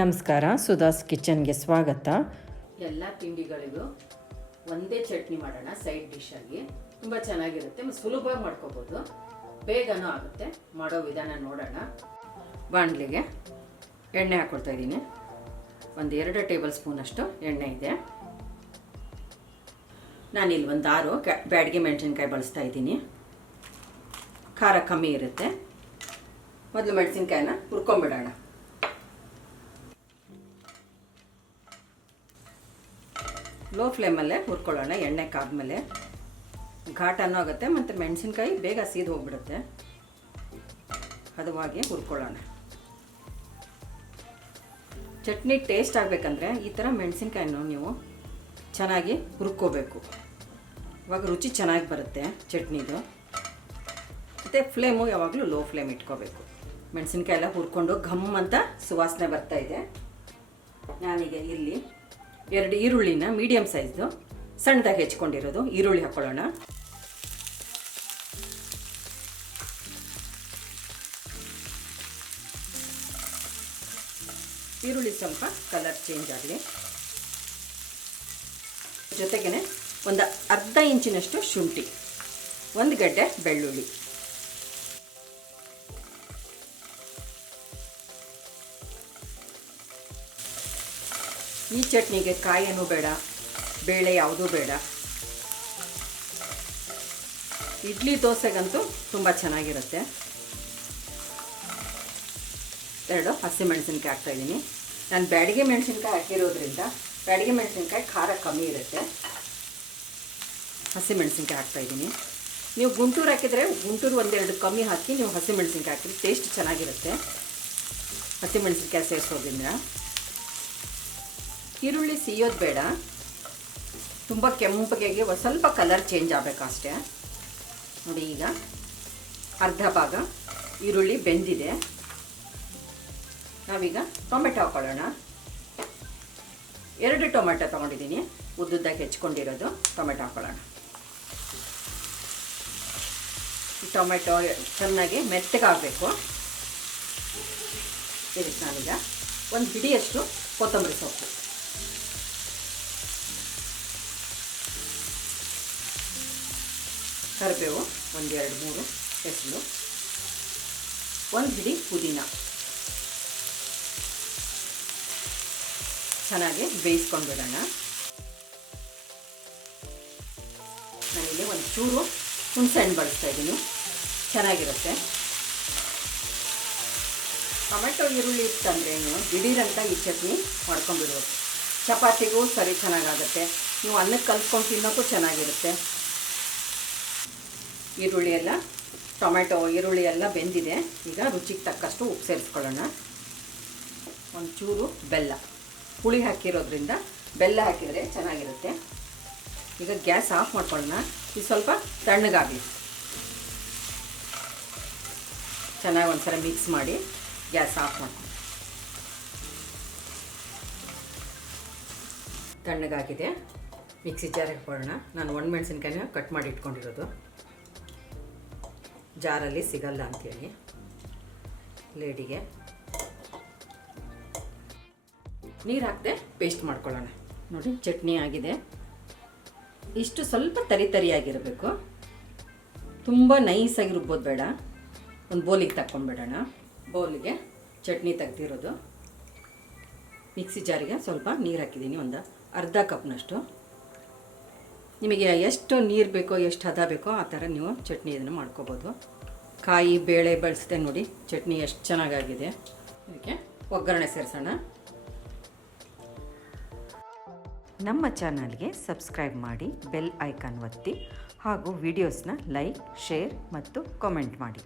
ನಮಸ್ಕಾರ, ಸುಧಾಸ್ ಕಿಚನ್ಗೆ ಸ್ವಾಗತ. ಎಲ್ಲ ತಿಂಡಿಗಳಿಗೂ ಒಂದೇ ಚಟ್ನಿ ಮಾಡೋಣ ಸೈಡ್ ಡಿಶ್ ಆಗಿ. ತುಂಬ ಚೆನ್ನಾಗಿರುತ್ತೆ ಮತ್ತು ಸುಲಭವಾಗಿ ಮಾಡ್ಕೋಬೋದು, ಬೇಗನೂ ಆಗುತ್ತೆ. ಮಾಡೋ ವಿಧಾನ ನೋಡೋಣ. ಬಾಣಲಿಗೆ ಎಣ್ಣೆ ಹಾಕ್ಕೊಳ್ತಾ ಇದ್ದೀನಿ. ಒಂದು 2 ಟೇಬಲ್ ಸ್ಪೂನಷ್ಟು ಎಣ್ಣೆ ಇದೆ. ನಾನಿಲ್ಲಿ ಒಂದು 6 ಬ್ಯಾಡಗಿ ಮೆಣಸಿನ್ಕಾಯಿ ಬಳಸ್ತಾ ಇದ್ದೀನಿ. ಖಾರ ಕಮ್ಮಿ ಇರುತ್ತೆ. ಮೊದಲು ಮೆಣಸಿನ್ಕಾಯಿನ ಹುರ್ಕೊಂಬಿಡೋಣ. ಲೋ ಫ್ಲೇಮಲ್ಲೇ ಹುರ್ಕೊಳ್ಳೋಣ. ಎಣ್ಣೆ ಕಾದ್ಮೇಲೆ ಘಾಟನೂ ಆಗುತ್ತೆ ಮತ್ತು ಮೆಣಸಿನ್ಕಾಯಿ ಬೇಗ ಸೀದು ಹೋಗ್ಬಿಡುತ್ತೆ. ಹದವಾಗಿ ಹುರ್ಕೊಳ್ಳೋಣ. ಚಟ್ನಿ ಟೇಸ್ಟ್ ಆಗಬೇಕಂದ್ರೆ ಈ ಥರ ಮೆಣಸಿನ್ಕಾಯಿನೂ ನೀವು ಚೆನ್ನಾಗಿ ಹುರ್ಕೋಬೇಕು. ಇವಾಗ ರುಚಿ ಚೆನ್ನಾಗಿ ಬರುತ್ತೆ ಚಟ್ನಿದು. ಮತ್ತು ಫ್ಲೇಮು ಯಾವಾಗಲೂ ಲೋ ಫ್ಲೇಮ್ ಇಟ್ಕೋಬೇಕು. ಮೆಣಸಿನ್ಕಾಯಿ ಎಲ್ಲ ಹುರ್ಕೊಂಡು ಘಮ್ ಅಂತ ಸುವಾಸನೆ ಬರ್ತಾ ಇದೆ. ನಾನೀಗ ಇಲ್ಲಿ 2 ಈರುಳ್ಳಿನ ಮೀಡಿಯಮ್ ಸೈಜ್ದು ಸಣ್ಣದಾಗಿ ಹೆಚ್ಕೊಂಡಿರೋದು ಈರುಳ್ಳಿ ಹಾಕ್ಕೊಳ್ಳೋಣ. ಈರುಳ್ಳಿ ಸ್ವಲ್ಪ ಕಲರ್ ಚೇಂಜ್ ಆಗಲಿ. ಜೊತೆಗೇ ಒಂದು ಅರ್ಧ ಇಂಚಿನಷ್ಟು ಶುಂಠಿ, 1 ಗಡ್ಡೆ ಬೆಳ್ಳುಳ್ಳಿ. ಈ ಚಟ್ನಿಗೆ ಕಾಯಿನೂ ಬೇಡ, ಬೇಳೆ ಯಾವುದೂ ಬೇಡ. ಇಡ್ಲಿ ದೋಸೆಗಂತೂ ತುಂಬ ಚೆನ್ನಾಗಿರುತ್ತೆ. 2 ಹಸಿಮೆಣಸಿನ್ಕಾಯಿ ಹಾಕ್ತಾಯಿದ್ದೀನಿ. ನಾನು ಬ್ಯಾಡಗಿ ಮೆಣಸಿನ್ಕಾಯಿ ಹಾಕಿರೋದ್ರಿಂದ ಬ್ಯಾಡಗಿ ಮೆಣಸಿನ್ಕಾಯಿ ಖಾರ ಕಮ್ಮಿ ಇರುತ್ತೆ. ಹಸಿಮೆಣಸಿನ್ಕಾಯಿ ಹಾಕ್ತಾಯಿದ್ದೀನಿ. ನೀವು ಗುಂಟೂರು ಹಾಕಿದರೆ ಗುಂಟೂರು 1-2 ಕಮ್ಮಿ ಹಾಕಿ ನೀವು ಹಸಿಮೆಣಸಿನ್ಕಾಯಿ ಹಾಕಿದ್ರೆ ಟೇಸ್ಟ್ ಚೆನ್ನಾಗಿರುತ್ತೆ. ಹಸಿಮೆಣಸಿನ್ಕಾಯಿ ಸೇರಿಸೋದ್ರಿಂದ ಈರುಳ್ಳಿ ಸಿಯೋದು ಬೇಡ, ತುಂಬ ಕೆಂಪಗೆ ಸ್ವಲ್ಪ ಕಲರ್ ಚೇಂಜ್ ಆಗಬೇಕು ಅಷ್ಟೇ. ನೋಡಿ, ಈಗ ಅರ್ಧ ಭಾಗ ಈರುಳ್ಳಿ ಬೆಂದಿದೆ. ನಾವೀಗ ಟೊಮೆಟೊ ಹಾಕ್ಕೊಳ್ಳೋಣ. 2 ಟೊಮೆಟೊ ತೊಗೊಂಡಿದ್ದೀನಿ, ಉದ್ದುದ್ದಾಗಿ ಹೆಚ್ಕೊಂಡಿರೋದು. ಟೊಮೆಟೊ ಹಾಕ್ಕೊಳ್ಳೋಣ. ಈ ಟೊಮೆಟೊ ಚೆನ್ನಾಗಿ ಮೆತ್ತಗಾಗಬೇಕು. ಇದಕ್ಕೆ ನಾನೀಗ 1 ಹಿಡಿಯಷ್ಟು ಕೊತ್ತಂಬರಿ ಸೊಪ್ಪು, ಕರಿಬೇವು 1-2-3 ಎಸಳು, 1 ಹಿಡಿ ಪುದೀನ ಚೆನ್ನಾಗಿ ಬೇಯಿಸ್ಕೊಂಡು ಬಿಡೋಣ. ನಾನಿಲ್ಲಿ 1 ಚೂರು ಹುಣಸೆಹಣ್ಣು ಬಳಸ್ತಾ ಇದ್ದೀನಿ, ಚೆನ್ನಾಗಿರುತ್ತೆ. ಟೊಮೆಟೊ ಈರುಳ್ಳಿ ಇತ್ತಂದ್ರೆ ನೀವು ದಿಢೀರಂತ ಈ ಚಟ್ನಿ ಮಾಡ್ಕೊಂಡ್ಬಿಡ್ಬೋದು. ಚಪಾತಿಗೂ ಸರಿ ಚೆನ್ನಾಗಾಗುತ್ತೆ, ನೀವು ಅನ್ನಕ್ಕೆ ಕಲ್ಸ್ಕೊಂಡು ತಿನ್ನೋಕ್ಕೂ ಚೆನ್ನಾಗಿರುತ್ತೆ. ಟೊಮೆಟೊ ಈರುಳ್ಳಿ ಎಲ್ಲ ಬೆಂದಿದೆ. ಈಗ ರುಚಿಗೆ ತಕ್ಕಷ್ಟು ಉಪ್ಪು ಸೇರಿಸ್ಕೊಳ್ಳೋಣ. 1 ಚೂರು ಬೆಲ್ಲ, ಹುಳಿ ಹಾಕಿರೋದ್ರಿಂದ ಬೆಲ್ಲ ಹಾಕಿದರೆ ಚೆನ್ನಾಗಿರುತ್ತೆ. ಈಗ ಗ್ಯಾಸ್ ಆಫ್ ಮಾಡ್ಕೊಳ್ಳೋಣ. ಇದು ಸ್ವಲ್ಪ ತಣ್ಣಗಾಗಲಿ. ಚೆನ್ನಾಗಿ ಒಂದ್ಸಲ ಮಿಕ್ಸ್ ಮಾಡಿ ಗ್ಯಾಸ್ ಆಫ್ ಮಾಡ್ಕೊಳ್ಳಿ. ತಣ್ಣಗಾಗಿದೆ. ಮಿಕ್ಸಿ ಜಾರಿಗೆ ಹಾಕೊಳ್ಳೋಣ. ನಾನು ಒಣಮೆಣಸಿನ್ಕಾಯಿನ ಕಟ್ ಮಾಡಿ ಇಟ್ಕೊಂಡಿರೋದು, ಜಾರಲ್ಲಿ ಸಿಗಲ್ಲ ಅಂಥೇಳಿ ಲೇಡಿಗೆ. ನೀರು ಹಾಕದೆ ಪೇಸ್ಟ್ ಮಾಡ್ಕೊಳ್ಳೋಣ. ನೋಡಿ, ಚಟ್ನಿ ಆಗಿದೆ. ಇಷ್ಟು ಸ್ವಲ್ಪ ತರಿಯಾಗಿರಬೇಕು, ತುಂಬ ನೈಸಾಗಿ ರುಬ್ಬೋದು ಬೇಡ. ಒಂದು ಬೌಲಿಗೆ ತಗೊಂಡ್ಬಿಡೋಣ. ಬೌಲಿಗೆ ಚಟ್ನಿ ತೆಗ್ದಿರೋದು. ಮಿಕ್ಸಿ ಜಾರಿಗೆ ಸ್ವಲ್ಪ ನೀರು ಹಾಕಿದ್ದೀನಿ, ಒಂದು ಅರ್ಧ ಕಪ್ನಷ್ಟು. ನಿಮಗೆ ಎಷ್ಟು ನೀರು ಬೇಕೋ, ಎಷ್ಟು ಹದ ಬೇಕೋ ಆ ಥರ ನೀವು ಚಟ್ನಿ ಇದನ್ನು ಮಾಡ್ಕೋಬೋದು. ಕಾಯಿ ಬೇಳೆ ಬಳಸಿದೆ ನೋಡಿ, ಚಟ್ನಿ ಎಷ್ಟು ಚೆನ್ನಾಗಾಗಿದೆ. ಇದಕ್ಕೆ ಒಗ್ಗರಣೆ ಸೇರಿಸೋಣ. ನಮ್ಮ ಚಾನಲ್ಗೆ ಸಬ್ಸ್ಕ್ರೈಬ್ ಮಾಡಿ, ಬೆಲ್ ಐಕಾನ್ ಒತ್ತಿ ಹಾಗೂ ವಿಡಿಯೋಸ್ನ ಲೈಕ್, ಶೇರ್ ಮತ್ತು ಕಾಮೆಂಟ್ ಮಾಡಿ.